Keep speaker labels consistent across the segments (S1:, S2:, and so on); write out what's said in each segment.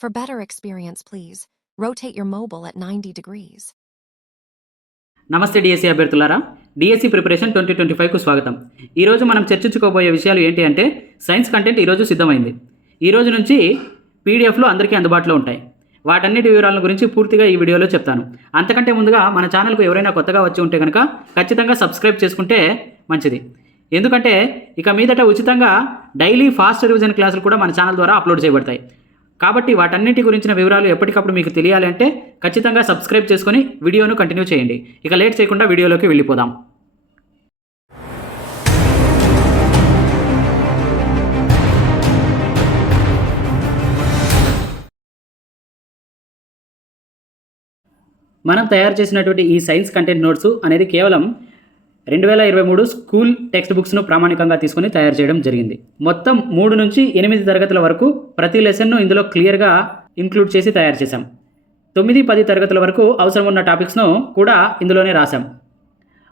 S1: For better experience, please rotate your mobile at 90 degrees.
S2: నమస్తే DSC అభ్యర్థులారా. DSC preparation twenty twenty ఫైవ్కు స్వాగతం. ఈరోజు మనం చర్చించుకోబోయే విషయాలు ఏంటి అంటే సైన్స్ కంటెంట్ ఈరోజు సిద్ధమైంది. ఈ రోజు నుంచి పీడిఎఫ్లు అందరికీ అందుబాటులో ఉంటాయి. వాటన్నిటి వివరాల గురించి పూర్తిగా ఈ వీడియోలో చెప్తాను. అంతకంటే ముందుగా మన ఛానల్కు ఎవరైనా కొత్తగా వచ్చి ఉంటే కనుక ఖచ్చితంగా సబ్స్క్రైబ్ చేసుకుంటే మంచిది. ఎందుకంటే ఇక మీదట ఉచితంగా డైలీ ఫాస్ట్ రివిజన్ క్లాసులు కూడా మన ఛానల్ ద్వారా అప్లోడ్ చేయబడతాయి. కాబట్టి వాటన్నిటి గురించిన వివరాలు ఎప్పటికప్పుడు మీకు తెలియాలంటే ఖచ్చితంగా సబ్స్క్రైబ్ చేసుకొని వీడియోను కంటిన్యూ చేయండి. ఇక లేట్ చేయకుండా వీడియోలోకి వెళ్ళిపోదాం. మనం తయారు చేసినటువంటి ఈ సైన్స్ కంటెంట్ నోట్స్ అనేది కేవలం రెండు వేల ఇరవై మూడు స్కూల్ టెక్స్ట్ బుక్స్ను ప్రామాణికంగా తీసుకొని తయారు చేయడం జరిగింది. మొత్తం మూడు నుంచి ఎనిమిది తరగతుల వరకు ప్రతి లెసన్ను ఇందులో క్లియర్గా ఇంక్లూడ్ చేసి తయారు చేశాం. తొమ్మిది పది తరగతుల వరకు అవసరం ఉన్న టాపిక్స్ను కూడా ఇందులోనే రాశాం.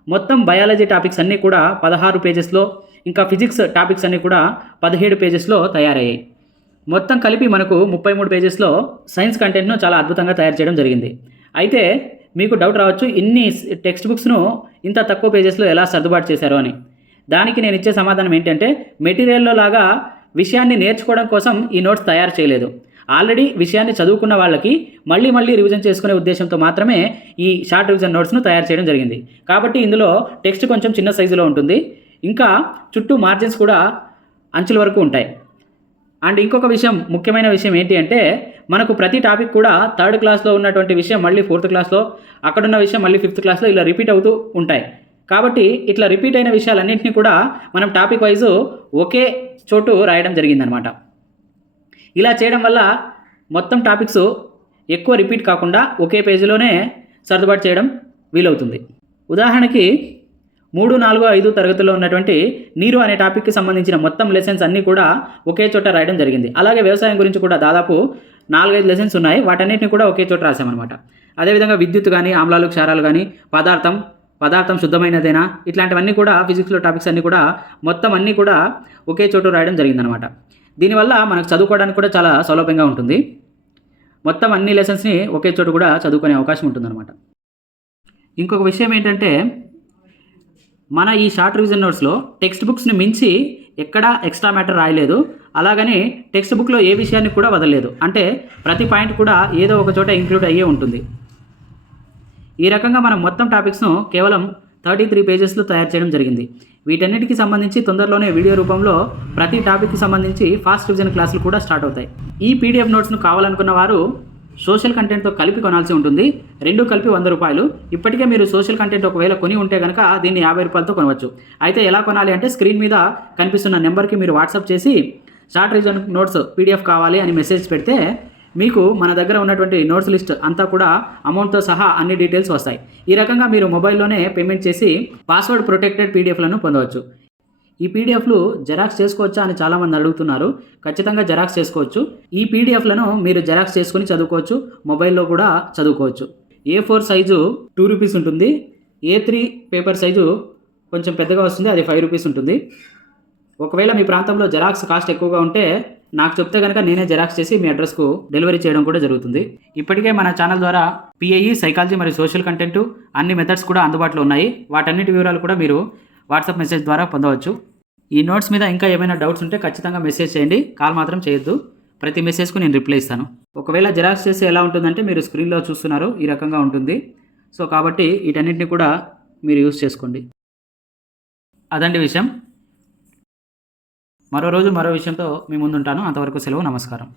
S2: మొత్తం బయాలజీ టాపిక్స్ అన్నీ కూడా పదహారు పేజెస్లో ఇంకా ఫిజిక్స్ టాపిక్స్ అన్నీ కూడా పదిహేడు పేజెస్లో తయారయ్యాయి. మొత్తం కలిపి మనకు ముప్పై మూడు పేజెస్లో సైన్స్ కంటెంట్ను చాలా అద్భుతంగా తయారు చేయడం జరిగింది. అయితే మీకు డౌట్ రావచ్చు ఇన్ని టెక్స్ట్ బుక్స్ను ఇంత తక్కువ పేజెస్లో ఎలా సర్దుబాటు చేశారు అని. దానికి నేను ఇచ్చే సమాధానం ఏంటంటే మెటీరియల్లో లాగా విషయాన్ని నేర్చుకోవడం కోసం ఈ నోట్స్ తయారు చేయలేదు. ఆల్రెడీ విషయాన్ని చదువుకున్న వాళ్ళకి మళ్ళీ మళ్ళీ రివిజన్ చేసుకునే ఉద్దేశంతో మాత్రమే ఈ షార్ట్ రివిజన్ నోట్స్ను తయారు చేయడం జరిగింది. కాబట్టి ఇందులో టెక్స్ట్ కొంచెం చిన్న సైజులో ఉంటుంది. ఇంకా చుట్టూ మార్జిన్స్ కూడా అంచుల వరకు ఉంటాయి. అండ్ ఇంకొక విషయం ముఖ్యమైన విషయం ఏంటి అంటే మనకు ప్రతి టాపిక్ కూడా థర్డ్ క్లాస్లో ఉన్నటువంటి విషయం మళ్ళీ ఫోర్త్ క్లాస్లో అక్కడున్న విషయం మళ్ళీ ఫిఫ్త్ క్లాస్లో ఇలా రిపీట్ అవుతూ ఉంటాయి. కాబట్టి ఇట్లా రిపీట్ అయిన విషయాలన్నింటినీ కూడా మనం టాపిక్ వైజు ఒకే చోటు రాయడం జరిగిందనమాట. ఇలా చేయడం వల్ల మొత్తం టాపిక్స్ ఎక్కువ రిపీట్ కాకుండా ఒకే పేజీలోనే సర్దుబాటు చేయడం వీలవుతుంది. ఉదాహరణకి మూడు నాలుగు ఐదు తరగతుల్లో ఉన్నటువంటి నీరు అనే టాపిక్కి సంబంధించిన మొత్తం లెసన్స్ అన్నీ కూడా ఒకే చోట రాయడం జరిగింది. అలాగే వ్యవసాయం గురించి కూడా దాదాపు నాలుగైదు లెసన్స్ ఉన్నాయి. వాటన్నిటిని కూడా ఒకే చోట రాసామన్నమాట అదేవిధంగా విద్యుత్ కానీ ఆమ్లాలు క్షారాలు కానీ పదార్థం పదార్థం శుద్ధమైనదేనా? ఇట్లాంటివన్నీ కూడా ఫిజిక్స్లో టాపిక్స్ అన్నీ కూడా మొత్తం అన్నీ కూడా ఒకే చోట రాయడం జరిగిందనమాట దీనివల్ల మనకు చదువుకోవడానికి కూడా చాలా సౌలభ్యంగా ఉంటుంది. మొత్తం అన్ని లెసన్స్ని ఒకే చోట కూడా చదువుకునే అవకాశం ఉంటుందన్నమాట. ఇంకొక విషయం ఏంటంటే మన ఈ షార్ట్ రివిజన్ నోట్స్లో టెక్స్ట్ బుక్స్ని మించి ఎక్కడా ఎక్స్ట్రా మ్యాటర్ రాయలేదు. అలాగని టెక్స్ట్ బుక్లో ఏ విషయాన్ని కూడా వదలలేదు. అంటే ప్రతి పాయింట్ కూడా ఏదో ఒక చోట ఇంక్లూడ్ అయ్యే ఉంటుంది. ఈ రకంగా మనం మొత్తం టాపిక్స్ను కేవలం థర్టీ త్రీ పేజెస్లో తయారు చేయడం జరిగింది. వీటన్నిటికి సంబంధించి తొందరలోనే వీడియో రూపంలో ప్రతి టాపిక్కి సంబంధించి ఫాస్ట్ రివిజన్ క్లాసులు కూడా స్టార్ట్ అవుతాయి. ఈ పీడిఎఫ్ నోట్స్ను కావాలనుకున్న వారు సోషల్ కంటెంట్తో కలిపి కొనాల్సి ఉంటుంది. రెండు కలిపి వంద రూపాయలు. ఇప్పటికే మీరు సోషల్ కంటెంట్ ఒకవేళ కొని ఉంటే కనుక దీన్ని యాభై రూపాయలతో కొనవచ్చు. అయితే ఎలా కొనాలి అంటే స్క్రీన్ మీద కనిపిస్తున్న నెంబర్కి మీరు వాట్సాప్ చేసి షార్ట్ రీజన్ నోట్స్ పీడిఎఫ్ కావాలి అని మెసేజ్ పెడితే మీకు మన దగ్గర ఉన్నటువంటి నోట్స్ లిస్ట్ అంతా కూడా అమౌంట్తో సహా అన్ని డీటెయిల్స్ వస్తాయి. ఈ రకంగా మీరు మొబైల్లోనే పేమెంట్ చేసి పాస్వర్డ్ ప్రొటెక్టెడ్ పీడిఎఫ్లను పొందవచ్చు. ఈ పీడిఎఫ్లు జెరాక్స్ చేసుకోవచ్చా అని చాలామంది అడుగుతున్నారు. ఖచ్చితంగా జెరాక్స్ చేసుకోవచ్చు. ఈ పీడిఎఫ్లను మీరు జెరాక్స్ చేసుకుని చదువుకోవచ్చు. మొబైల్లో కూడా చదువుకోవచ్చు. A four size two rupees ఉంటుంది. ఏ త్రీ పేపర్ సైజు కొంచెం పెద్దగా వస్తుంది. అది ఫైవ్ రూపీస్ ఉంటుంది. ఒకవేళ మీ ప్రాంతంలో జెరాక్స్ కాస్ట్ ఎక్కువగా ఉంటే నాకు చెప్తే కనుక నేనే జెరాక్స్ చేసి మీ అడ్రస్కు డెలివరీ చేయడం కూడా జరుగుతుంది. ఇప్పటికే మన ఛానల్ ద్వారా పిఐఈ సైకాలజీ మరియు సోషల్ కంటెంట్ అన్ని మెథడ్స్ కూడా అందుబాటులో ఉన్నాయి. వాటన్నిటి వివరాలు కూడా మీరు వాట్సాప్ మెసేజ్ ద్వారా పొందవచ్చు. ఈ నోట్స్ మీద ఇంకా ఏమైనా డౌట్స్ ఉంటే ఖచ్చితంగా మెసేజ్ చేయండి. కాల్ మాత్రం చేయొద్దు. ప్రతి మెసేజ్కు నేను రిప్లై ఇస్తాను. ఒకవేళ జెరాక్స్ చేస్తే ఎలా ఉంటుందంటే మీరు స్క్రీన్లో చూస్తున్నారు. ఈ రకంగా ఉంటుంది. సో కాబట్టి వీటన్నిటిని కూడా మీరు యూస్ చేసుకోండి. అదండి విషయం. మరో రోజు మరో విషయంతో మీ ముందుంటాను. అంతవరకు సెలవు నమస్కారం.